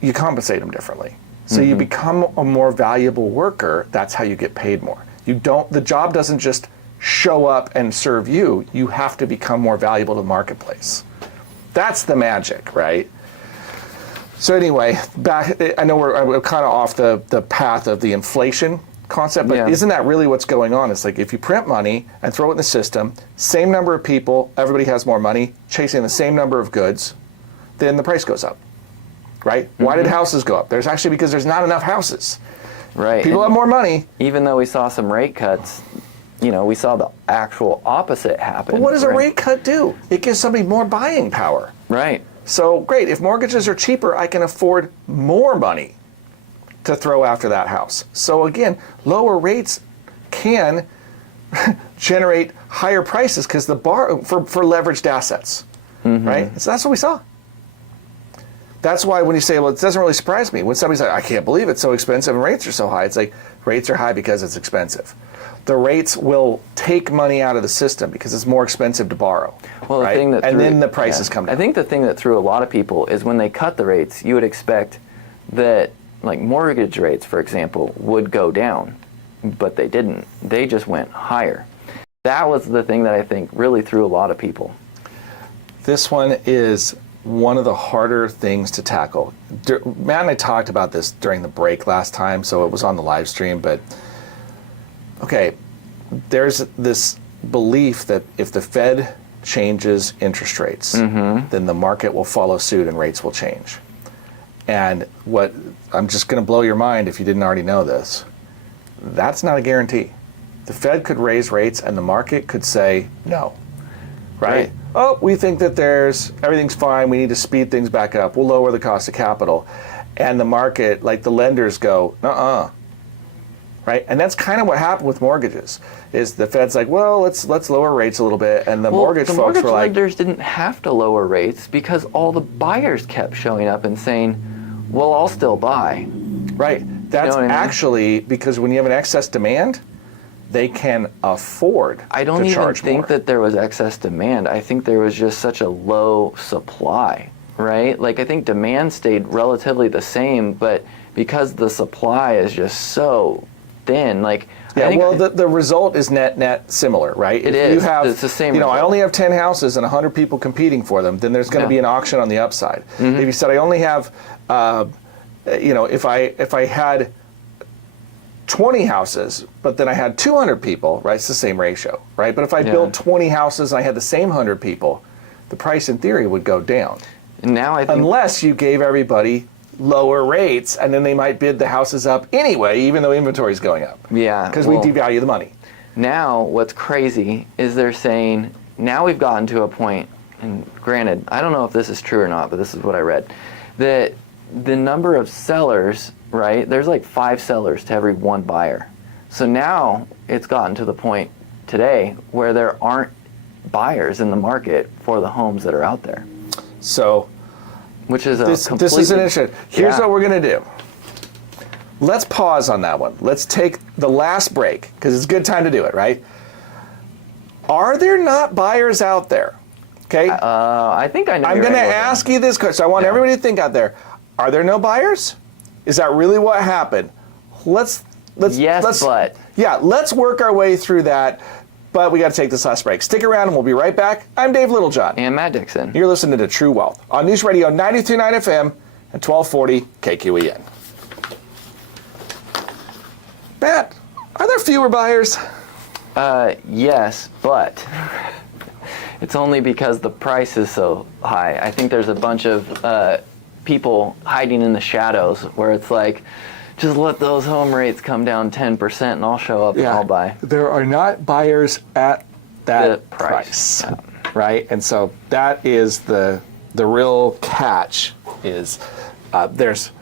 you compensate them differently. So you become a more valuable worker. That's how you get paid more. The job doesn't just show up and serve you. You have to become more valuable to the marketplace. That's the magic, right? So anyway, back. I know we're kind of off the path of the inflation concept, but Yeah. isn't that really what's going on? It's like if you print money and throw it in the system, same number of people, everybody has more money, chasing the same number of goods, then the price goes up, right? Why did houses go up? There's actually because there's not enough houses. Right. People And have more money. even though we saw some rate cuts, we saw the actual opposite happen. But what does a right? rate cut do? It gives somebody more buying power. Right. So great, if mortgages are cheaper, I can afford more money to throw after that house. So again, lower rates can generate higher prices because the bar for leveraged assets, right? So that's what we saw. That's why when you say, well, it doesn't really surprise me when somebody's like, I can't believe it's so expensive and rates are so high. It's like rates are high because it's expensive. The rates will take money out of the system because it's more expensive to borrow. Well, the right? thing that and threw- then the prices yeah. come down. I think the thing that threw a lot of people is when they cut the rates, you would expect that, like mortgage rates, for example, would go down, but they didn't. They just went higher. That was the thing that I think really threw a lot of people. This one is one of the harder things to tackle. Matt and I talked about this during the break last time, so it was on the live stream, but okay, there's this belief that if the Fed changes interest rates, then the market will follow suit and rates will change. And what I'm just going to blow your mind if you didn't already know this, that's not a guarantee. The Fed could raise rates and the market could say no, right? Oh, we think that everything's fine, we need to speed things back up, we'll lower the cost of capital. And the market, like the lenders go, right? And that's kind of what happened with mortgages, is the Fed's like, well, let's lower rates a little bit, and the mortgage the folks mortgage were like, lenders didn't have to lower rates because all the buyers kept showing up and saying, well, I'll still buy. right, that's what I mean? actually because when you have an excess demand, they can afford I don't to even charge think more. that there was excess demand. I think there was just such a low supply, right? Like I think demand stayed relatively the same, but because the supply is just so thin, like Yeah, I think well, the result is net similar, right? It If you is. have, It's the same I result. only have 10 houses and 100 people competing for them, then there's going to be Yeah. an auction on the upside. If you said I only have, if I had 20 houses, but then I had 200 people, right? It's the same ratio, right? But if I built 20 houses and I had the same 100 people, the price in theory would go down. and now I think Unless you gave everybody lower rates, and then they might bid the houses up anyway, even though inventory is going up. Yeah, Because well- we devalue the money. now what's crazy is they're saying now we've gotten to a point, and granted, I don't know if this is true or not, but this is what I read, that the number of sellers, right, there's like 5 sellers to every 1 buyer. So now it's gotten to the point today where there aren't buyers in the market for the homes that are out there, So which is a this completely... is an issue. Here's Yeah. what we're going to do. Let's pause on that one. Let's take the last break, because it's a good time to do it, right? Are there not buyers out there? Okay? I think I know I'm you're going to angling. ask you this question. I want everybody to think out there. Are there no buyers? Is that really what happened? Let's Yes, but... Yeah, let's work our way through that, but we got to take this last break. Stick around and we'll be right back. I'm Dave Littlejohn. And Matt Dixon. You're listening to True Wealth on News Radio 92.9 FM and 1240 KQEN. Matt, are there fewer buyers? Yes, but it's only because the price is so high. I think there's a bunch of people hiding in the shadows where it's like, just let those home rates come down 10% and I'll show up and I'll buy. There are not buyers at that The price. right? And so that is the real catch is there's,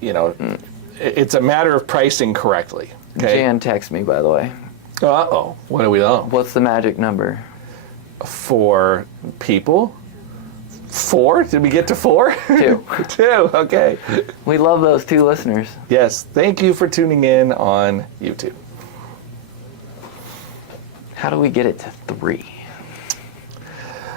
it's a matter of pricing correctly. Okay. Jan texted me, by the way. Uh-oh. What do we know? What's the magic number? For people? 4? Did we get to 4? 2. 2, okay. We love those 2 listeners. Yes, thank you for tuning in on YouTube. How do we get it to 3?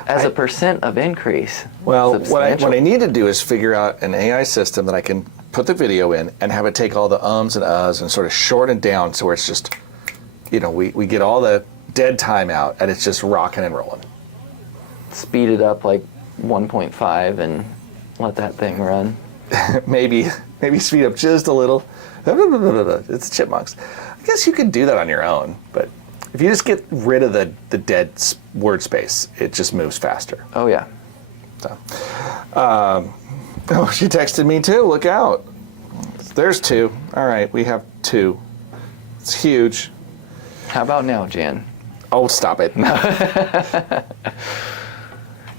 As a percent of increase. Well, what I substantial. need to do is figure out an AI system that I can put the video in and have it take all the ums and uhs and sort of shorten it down so where it's just, we get all the dead time out and it's just rocking and rolling. Speed it up like 1.5 and let that thing run. maybe speed up just a little. It's chipmunks. I guess you could do that on your own, but if you just get rid of the dead word space, it just moves faster. Oh yeah. So, oh, she texted me too. Look out. There's 2. All right, we have 2. It's huge. How about now, Jan? Oh, stop it.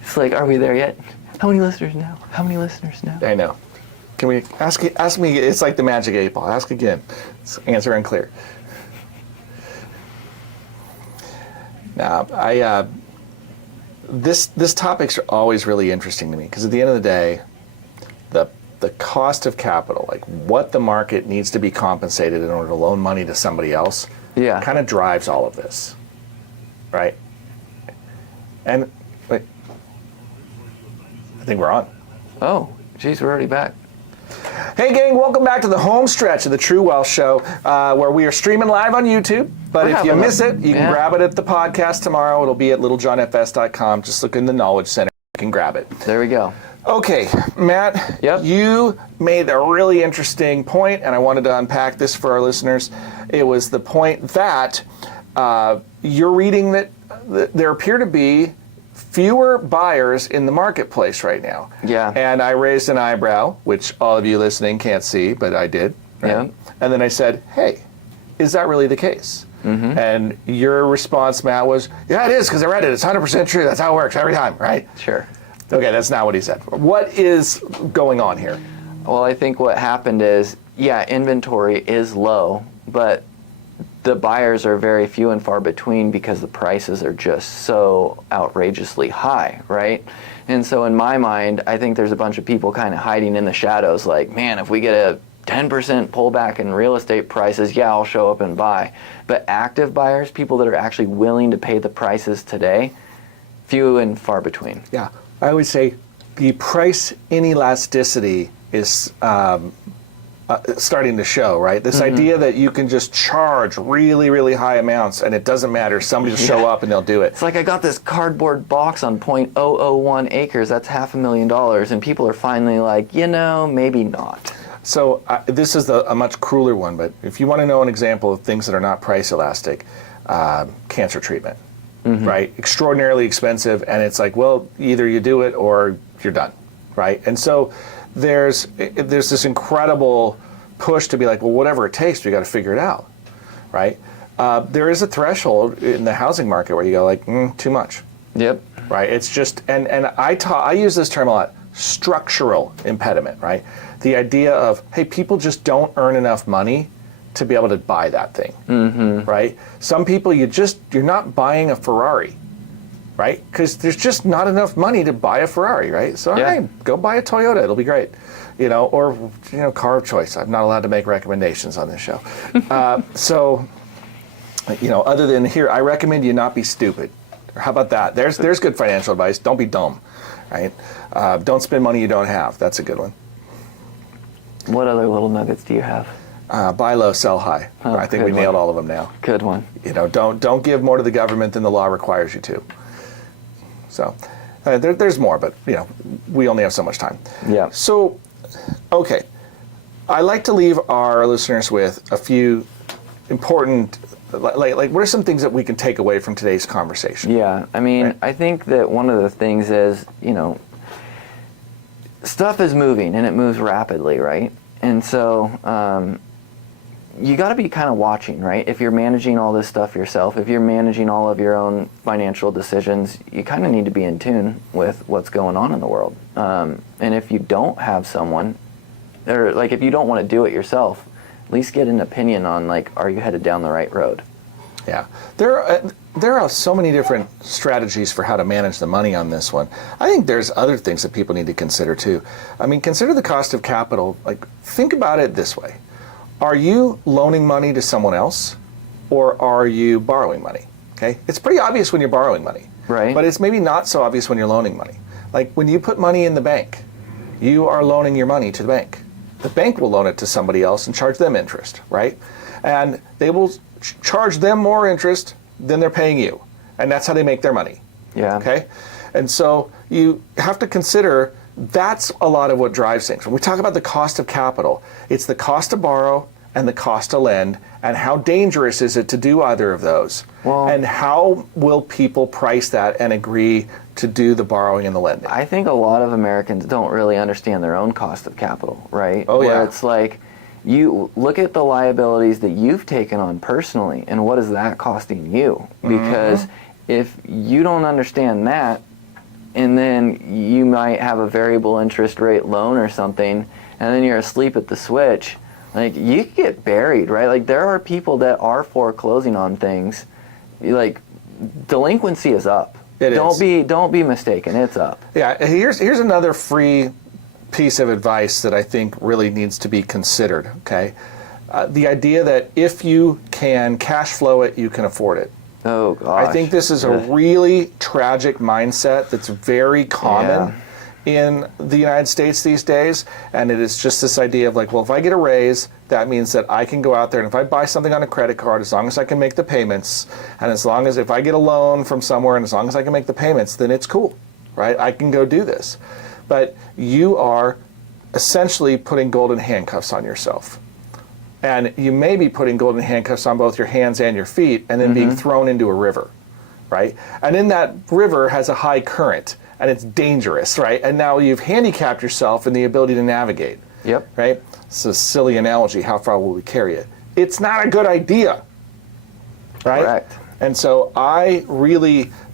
It's like, are we there yet? How many listeners now? How many listeners now? I know. Can we ask me? It's like the magic 8 ball. Ask again. It's answer unclear. Now, this topic's always really interesting to me because at the end of the day, the cost of capital, like what the market needs to be compensated in order to loan money to somebody else, kind of drives all of this, right? And wait, I think we're on. Oh, geez, we're already back. Hey gang, welcome back to the home stretch of the True Wealth Show, where we are streaming live on YouTube. But if you miss it, you can grab it at the podcast tomorrow. It'll be at littlejohnfs.com. Just look in the Knowledge Center. You can grab it. There we go. Okay, Matt, Yep. You made a really interesting point, and I wanted to unpack this for our listeners. It was the point that you're reading that there appear to be fewer buyers in the marketplace right now. Yeah. And I raised an eyebrow, which all of you listening can't see, but I did. Right? Yeah. And then I said, hey, is that really the case? Mm-hmm. And your response, Matt, was, yeah, it is, because I read it. It's 100% true. That's how it works every time, right? Sure. Okay, that's not what he said. What is going on here? Well, I think what happened is, inventory is low, but the buyers are very few and far between because the prices are just so outrageously high, right? And so in my mind, I think there's a bunch of people kind of hiding in the shadows like, man, if we get a 10% pullback in real estate prices, I'll show up and buy. But active buyers, people that are actually willing to pay the prices today, few and far between. Yeah, I would say the price inelasticity is starting to show, right? This idea that you can just charge really, really high amounts and it doesn't matter. Somebody will show up and they'll do it. It's like I got this cardboard box on 0.001 acres. That's $500,000. And people are finally like, maybe not. So this is a much crueler one, but if you want to know an example of things that are not price elastic, cancer treatment, right? Extraordinarily expensive, and it's like, well, either you do it or you're done, right? And so there's this incredible push to be like, well, whatever it takes, we got to figure it out, right? There is a threshold in the housing market where you go like, too much. Yep. Right. It's just, and I use this term a lot, structural impediment, right? The idea of, hey, people just don't earn enough money to be able to buy that thing, right? Some people, you're not buying a Ferrari, right? Because there's just not enough money to buy a Ferrari, right? So, hey, go buy a Toyota, it'll be great. Or car of choice. I'm not allowed to make recommendations on this show. Other than here, I recommend you not be stupid. How about that? There's good financial advice. Don't be dumb, right? Don't spend money you don't have. That's a good one. What other little nuggets do you have? Buy low, sell high. Oh, I think we nailed all of them now. Good one. Don't give more to the government than the law requires you to. So there's more, but we only have so much time. Yeah. So, okay, I like to leave our listeners with a few important, like what are some things that we can take away from today's conversation? Yeah, I mean, Right. I think that one of the things is, stuff is moving and it moves rapidly, right? And so you got to be kind of watching, right? If you're managing all this stuff yourself, if you're managing all of your own financial decisions, you kind of need to be in tune with what's going on in the world. And if you don't have someone, or like if you don't want to do it yourself, at least get an opinion on like, are you headed down the right road? Yeah, there are so many different strategies for how to manage the money on this one. I think there's other things that people need to consider too. I mean, consider the cost of capital. Like, think about it this way. Are you loaning money to someone else or are you borrowing money? Okay, it's pretty obvious when you're borrowing money. Right. But it's maybe not so obvious when you're loaning money. Like when you put money in the bank, you are loaning your money to the bank. The bank will loan it to somebody else and charge them interest, right? And they will charge them more interest than they're paying you. And that's how they make their money. Yeah. Okay? And so you have to consider that's a lot of what drives things. When we talk about the cost of capital, it's the cost to borrow and the cost to lend, and how dangerous is it to do either of those? Well, and how will people price that and agree to do the borrowing and the lending? I think a lot of Americans don't really understand their own cost of capital, right? Oh, yeah. Where it's like, you look at the liabilities that you've taken on personally, and what is that costing you? Because if you don't understand that, and then you might have a variable interest rate loan or something, and then you're asleep at the switch, like, you could get buried, right? Like, there are people that are foreclosing on things. Like, delinquency is up. Don't be mistaken, it's up. Yeah, here's another free piece of advice that I think really needs to be considered, okay? The idea that if you can cash flow it, you can afford it. Oh, gosh. I think this is a really tragic mindset that's very common in the United States these days, and it is just this idea of like, well, if I get a raise, that means that I can go out there and if I buy something on a credit card, as long as I can make the payments, and as long as if I get a loan from somewhere and as long as I can make the payments, then it's cool, right? I can go do this. But you are essentially putting golden handcuffs on yourself. And you may be putting golden handcuffs on both your hands and your feet and then being thrown into a river, right? And in that river has a high current and it's dangerous, right? And now you've handicapped yourself in the ability to navigate, right? It's a silly analogy. How far will we carry it? It's not a good idea, right? Correct. And so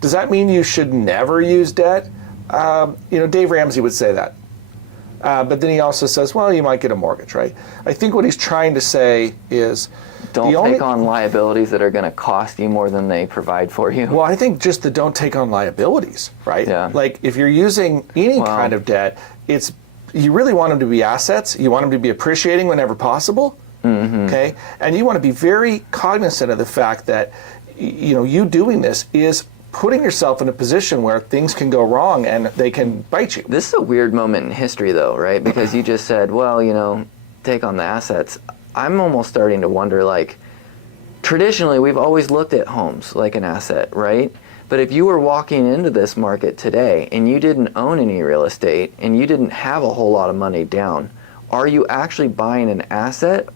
does that mean you should never use debt? Dave Ramsey would say that. But then he also says, well, you might get a mortgage, right? I think what he's trying to say is... Don't take on liabilities that are going to cost you more than they provide for you. Well, I think just don't take on liabilities, right? Yeah. Like, if you're using any kind of debt, you really want them to be assets. You want them to be appreciating whenever possible, okay? And you want to be very cognizant of the fact that, you doing this is putting yourself in a position where things can go wrong and they can bite you. This is a weird moment in history, though, right? Because you just said, well, take on the assets. I'm almost starting to wonder, like, traditionally, we've always looked at homes like an asset, right? But if you were walking into this market today and you didn't own any real estate and you didn't have a whole lot of money down, are you actually buying an asset?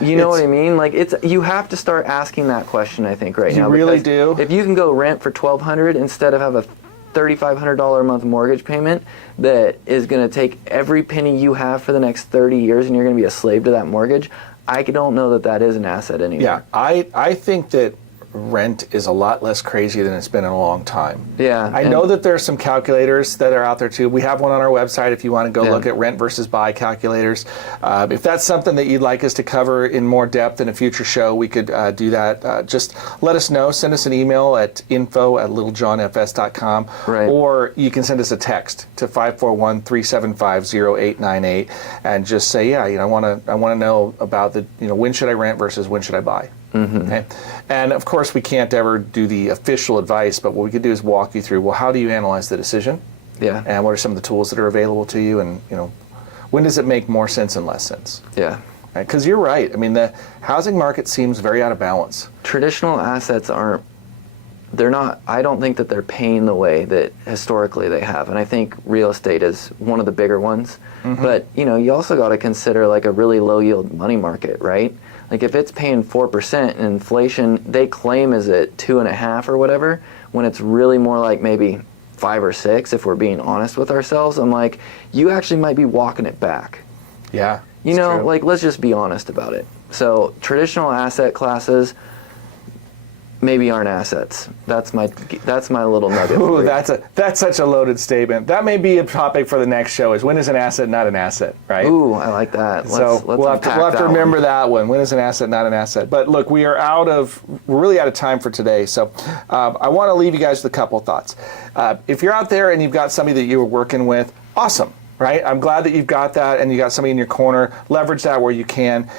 You know what I mean? Like, you have to start asking that question, I think, right now. You really do. If you can go rent for $1,200 instead of have a $3,500 a month mortgage payment that is going to take every penny you have for the next 30 years and you're going to be a slave to that mortgage, I don't know that is an asset anymore. Yeah, I think that rent is a lot less crazy than it's been in a long time. Yeah. I know that there's some calculators that are out there too. We have one on our website if you want to go look at rent versus buy calculators. If that's something that you'd like us to cover in more depth in a future show, we could do that. Just let us know. Send us an email at info@littlejohnfs.com. Right. Or you can send us a text to 541-375-0898 and just say, I want to know about when should I rent versus when should I buy. Okay? And of course we can't ever do the official advice, but what we could do is walk you through, well, how do you analyze the decision? Yeah. And what are some of the tools that are available to you? And when does it make more sense and less sense? Yeah. Because you're right. I mean, the housing market seems very out of balance. Traditional assets I don't think that they're paying the way that historically they have. And I think real estate is one of the bigger ones. But, you also got to consider like a really low yield money market, right? Like if it's paying 4% and inflation, they claim is at 2.5 or whatever, when it's really more like maybe 5 or 6, if we're being honest with ourselves. I'm like, you actually might be walking it back. Yeah. True. Like, let's just be honest about it. So traditional asset classes maybe aren't assets. That's my little nugget. Ooh, that's such a loaded statement. That may be a topic for the next show. Is when is an asset not an asset, right? Ooh, I like that. We'll have to remember that one. When is an asset not an asset? But look, we're really out of time for today. So I want to leave you guys with a couple of thoughts. If you're out there and you've got somebody that you were working with, awesome. Right? I'm glad that you've got that and you got somebody in your corner. Leverage that where you can.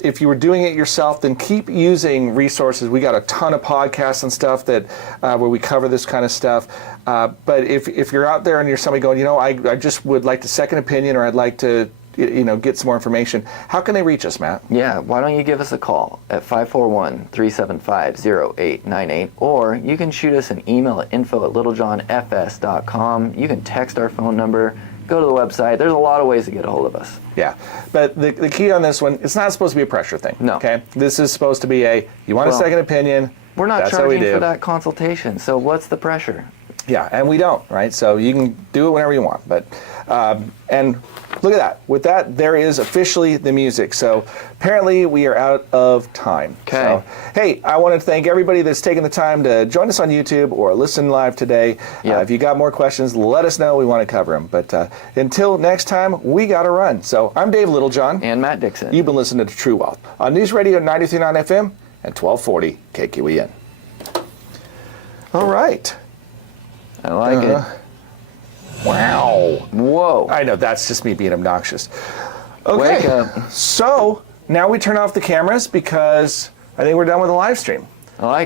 If you were doing it yourself, then keep using resources. We got a ton of podcasts and stuff that where we cover this kind of stuff. But if you're out there and you're somebody going, I just would like a second opinion, or I'd like to get some more information, how can they reach us, Matt? Yeah, why don't you give us a call at 541-375-0898, or you can shoot us an email at info@littlejohnfs.com. You can text our phone number, go to the website. There's a lot of ways to get a hold of us. Yeah, but the key on this one, it's not supposed to be a pressure thing. No. Okay, this is supposed to be you want a second opinion. We're not that's how we charging do. for that consultation, so what's the pressure? Yeah, and we don't, right? So you can do it whenever you want. But and look at that. With that, there is officially the music. So apparently we are out of time. Okay. So, hey, I want to thank everybody that's taken the time to join us on YouTube or listen live today. Yeah. If you got more questions, let us know. We want to cover them. But until next time, we got to run. So I'm Dave Littlejohn. And Matt Dixon. You've been listening to True Wealth on News Radio 93.9 FM and 1240 KQEN. All right. I like it. Wow. Whoa. I know, that's just me being obnoxious. Okay. Wake up. So now we turn off the cameras because I think we're done with the live stream. I like it.